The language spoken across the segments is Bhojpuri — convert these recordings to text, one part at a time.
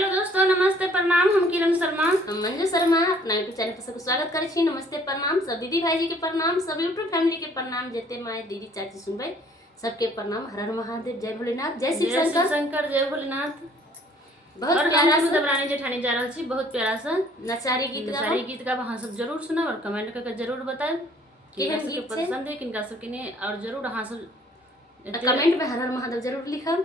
हेलो दोस्तों, नमस्ते प्रणाम। हम किरण शर्मा, हम मंजू शर्मा अपना यूट्यूब चैनल पर सबको स्वागत करे छी। नमस्ते प्रणाम। सब दीदी भाई जी के प्रणाम, सब यूट्यूब फैमिली के प्रणाम, जेते माए दीदी चाची सुनबे सबके प्रणाम। हर हर महादेव, जय भोलेनाथ, जय शिव शंकर, जय भोलेनाथ। बहुत प्यारा सा दबरानी जेठानी जा रहल छी, बहुत प्यारा सा नचारी गीत गाब। अहाँ सब जरूर सुनब और कमेंट करके जरूर बताएं केहन गीत पसंद है, किनका सब किने, और जरूर अहाँ सब कमेंट में हर हर महादेव जरूर लिखब।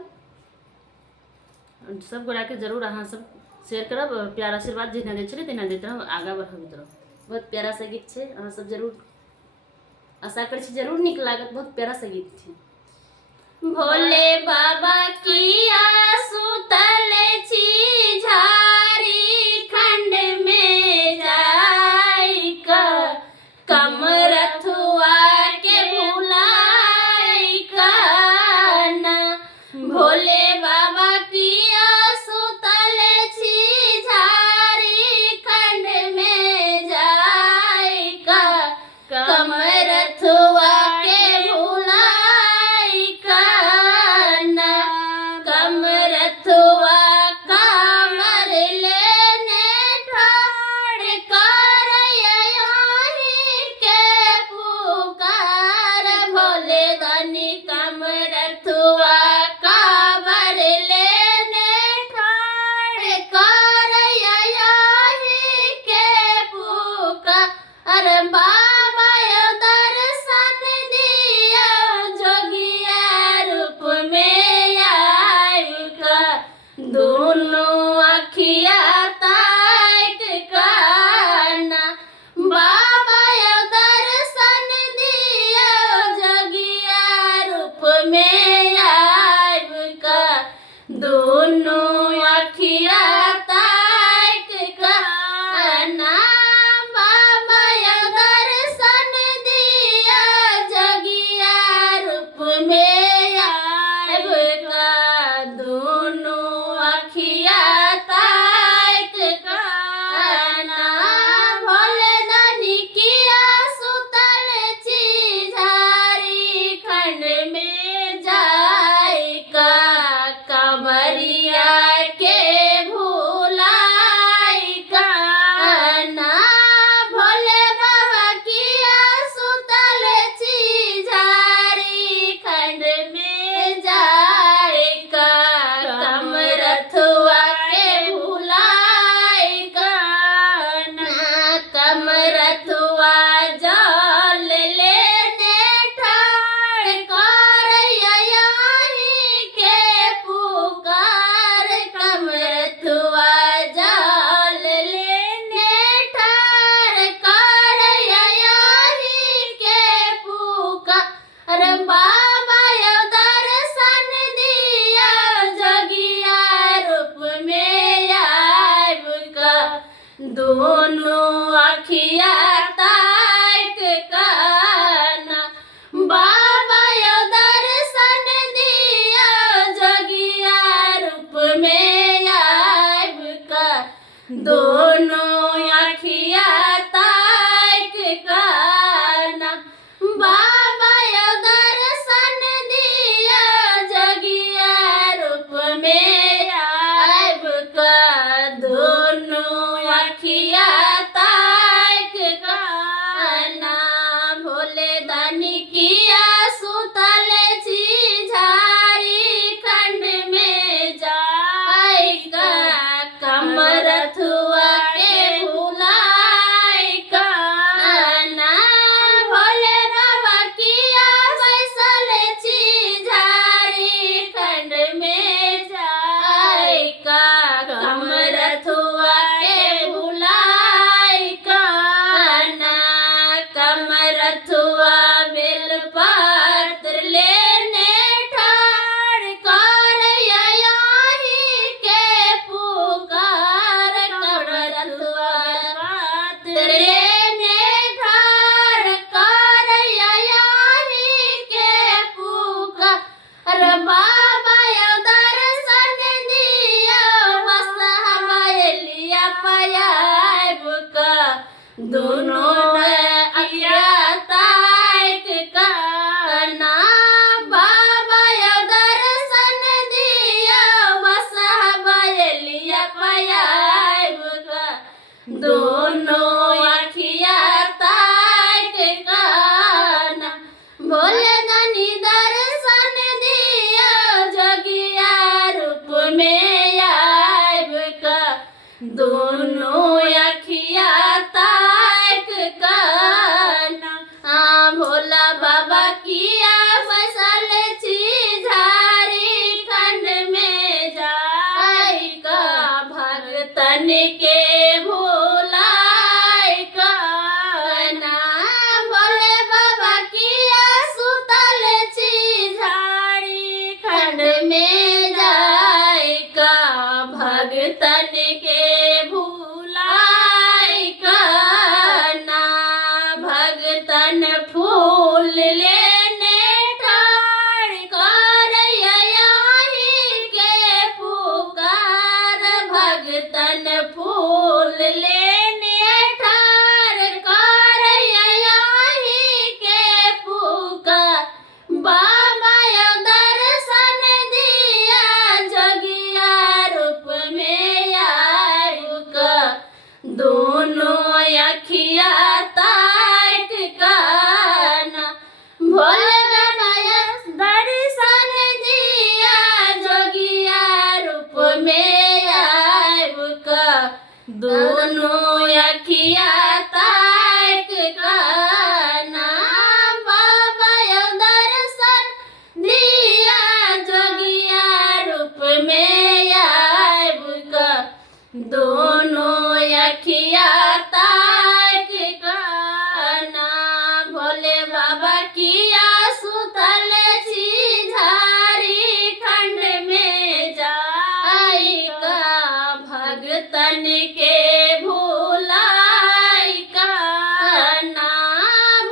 सब गोरा के जरूर अहाँ सब शेयर करब और प्यार आशीर्वाद जितना दै छलै तेना दैत रहब, आगा बढ़बैत रहब। बहुत प्यारा सा गीत छै, अहाँ सब जरूर आशा करै छी जरूर नीक लागत। बहुत प्यारा सा गीत छै। भोले बाबा की सुतल छी झारी खंड में जाई कमरथुआ के भुलाई काना। भोले बाबा की सुतल छी झारी खंड में जाई कमरथुआ के भुलाई काना। कमरथुआ कामर लेने ठाड़ कर यहीं के पुकार। भोले दानी कमरथुआ कामर लेने ठाड़ कर यहीं के पुकार। बाबा दर्शन दिया जोगिया रूप में आएगा, दोनों अखिया ताक काना। बाबा दर्शन दिया जोगिया रूप में आएगा, दोनों अखिया ताक काना। बाबा दर्शन दिया जोगिया रूप में आएगा, दोनों अखिया ताक काना। भोले दानी किया सुतल छी झारी खंड में जाएगा, कमरिया के भुलाई काना। भोले बाबा किया सुतल छी झारी खंड में जाएगा, कमरथुआ के भुलाई काना। कमरथुआ जल लेने ठाड़ कर यहीं के पुकार। कमरथुआ जल लेने ठाड़ कर यहीं के पुकार। बाबा दर्शन दिया जोगिया रूप में आएगा, दोनों अखिया ताक काना। बाबा दर्शन दिया जोगिया रूप में आएगा, दोनों अखिया ताक काना। बाबा दर्शन दिया जोगिया रूप में आएगा, दोनों अखिया ताक काना। भोले दानी किया सुतल छी झारी खंड में जाएगा, कमरथुआ के भुलाई काना। भोले बाबा किया बैसल छी झारी खंड में जाएगा, कमरथुआ के भुलाई काना। कमरथुआ बेलपत्र लेने ठाड़ कर यहीं के पुकार। कमरथुआ लेने ठाड़ कर यहीं के पुकार। बाबा दर्शन दिया बस हमारे पाएगा, दोनों अखिया ताक काना। बाबा दर्शन दिया बस हमारे दोनों अखिया ताक काना भोला बाबा किया बसल छी झारखंड में जाई का भगतन के भोलाय काना भोले बाबा किया सुतल छी झारखंड में जाई का भगतन के भूलाय काना भगतन फूल लेने ठाड़ कर यही के पुकार भगतन फूल लेने ठाड़ कर यही के पुकार बाबा यो दर्शन दिया जगिया रूप में आयु का दोनों अखिया ताक काना भोले बाबा यो दर्शन दिया जगिया रूप में आयु का दोनों अखिया ताक काना बाबा यो दर्शन दिया जोगिया रूप में आयु का दोनों अखिया ताक काना भोले बाबा किया सुतल छी झारखंड में जाई का भगतन के भूलाय काना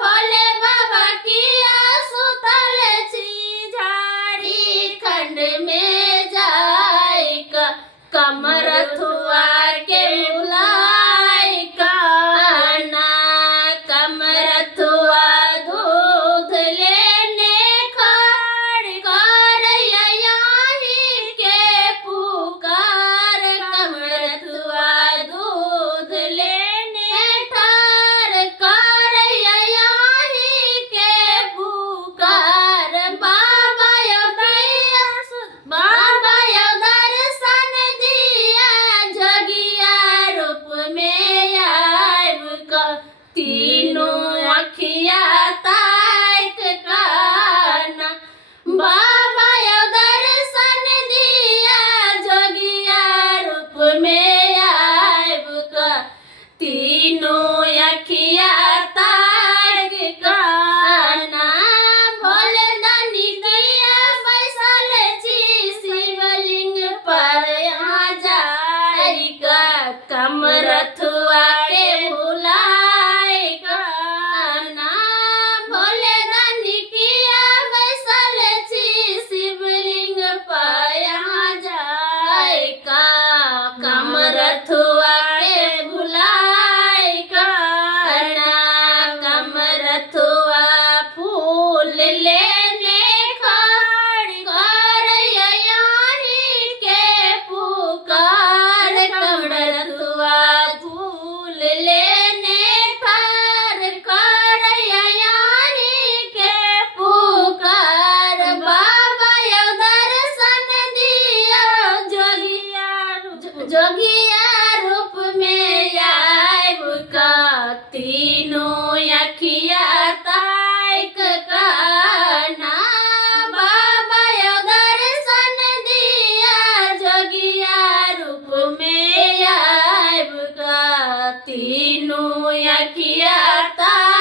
भोले बाबा किया सुतल छी झारखंड में जाई का कमर थुआ के भूलाय काना कमर थुआ दूध लेने खड़ कर यही के पुकार कमर थुआ दूध लेने ठाड़ कर यही के पुकार बाबा यो दर्शन दिया जगिया रूप में आयु का तीनों अखिया ताक काना बाबा यो दर्शन दिया जगिया रूप में आयु का तीनों अखिया ताक काना भोले दानी किया बैसल छी शिवलिंग पर यहाँ जाई का कमर थुआ के भुलाय काना भोले दानी किया बैसल छी शिवलिंग पर यहाँ जाई का कमर थुआ के भुलाय काना कमर थुआ फूल लेने खड़ कर यही के पुकार कमर थुआ फूल लेने खड़ कर यही के पुकार बाबा यो दर्शन दिया जोगिया रूप में आयु का तीनों अखिया ताक काना बाबा यो दर्शन दिया जोगिया रूप में आयु का तीनों अखिया ताक